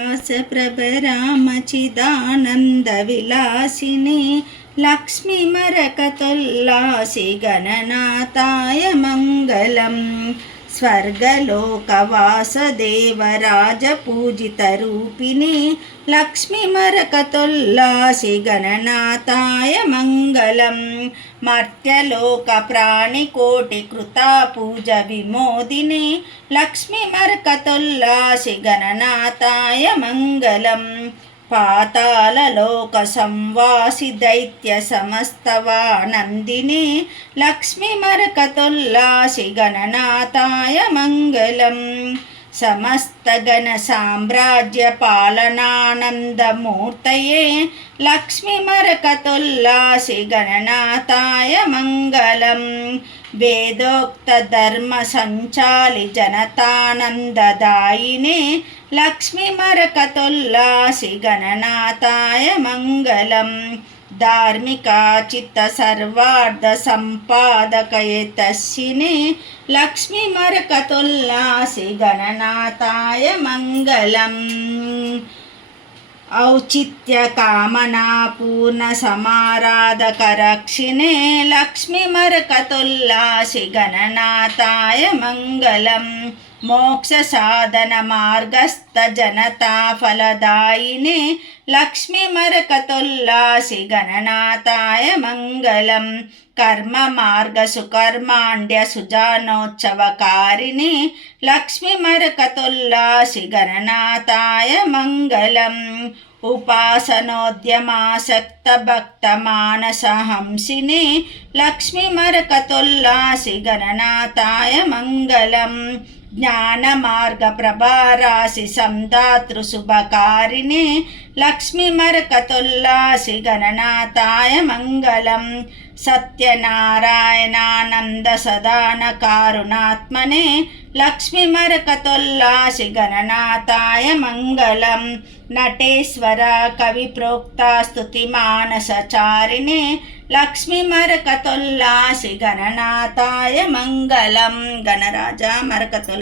व्यासप्रभरामचिदानन्दविलासिने लक्ष्मीमरकतोल्लासि गणनाथाय मङ्गलम्। स्वर्गलोकवासदेवराजपूजितरूपिणे लक्ष्मीमरकतोल्लासि गणनाथाय मङ्गलम्। मर्त्यलोकप्राणिकोटिकृता पूजविमोदिने लक्ष्मीमरकतोल्लासि गणनाथाय मङ्गलम्। पाताललोकसंवासि दैत्यसमस्तवानन्दिने लक्ष्मीमरकतोल्लासि गणनाथाय मङ्गलम्। समस्तगणसाम्राज्यपालनानन्दमूर्तये लक्ष्मीमरकतोल्लासि गणनाथाय मङ्गलम्। वेदोक्तधर्मसञ्चालि जनतानन्ददायिने लक्ष्मीमरकतोल्लासि गणनाथाय मङ्गलम्। धार्मिकाचित्तसर्वार्थसम्पादकयतस्सिने लक्ष्मीमरकतोल्लासि गणनाथाय मङ्गलम्। औचित्यकामनापूर्णसमाराधकरक्षिणे लक्ष्मीमरकतोल्लासि गणनाथाय मङ्गलम्। मोक्षसाधनमार्गस्थजनताफलदायिने लक्ष्मीमरकतोल्लासि गणनाथाय मङ्गलम्। कर्ममार्गसुकर्माण्ड्यसुजानोत्सवकारिणे लक्ष्मीमरकतोल्लासि गणनाथाय मङ्गलम्। उपासनोद्यमासक्तभक्तमानसहंसिने लक्ष्मीमरकतोल्लासि गणनाथाय मङ्गलम्। ज्ञानमार्गप्रभारासि संदातृशुभकारिणे लक्ष्मीमरकतोल्लासि गणनाथाय मङ्गलम्। सत्यनारायणानन्दसदानकारुणात्मने लक्ष्मीमरकतोल्लासि गणनाथाय मङ्गलम्। नटेश्वर कविप्रोक्ता स्तुतिमानसचारिणे लक्ष्मीमरकतोल्लासि गणनाथाय मङ्गलम्। गणराज मरकतोल्लासि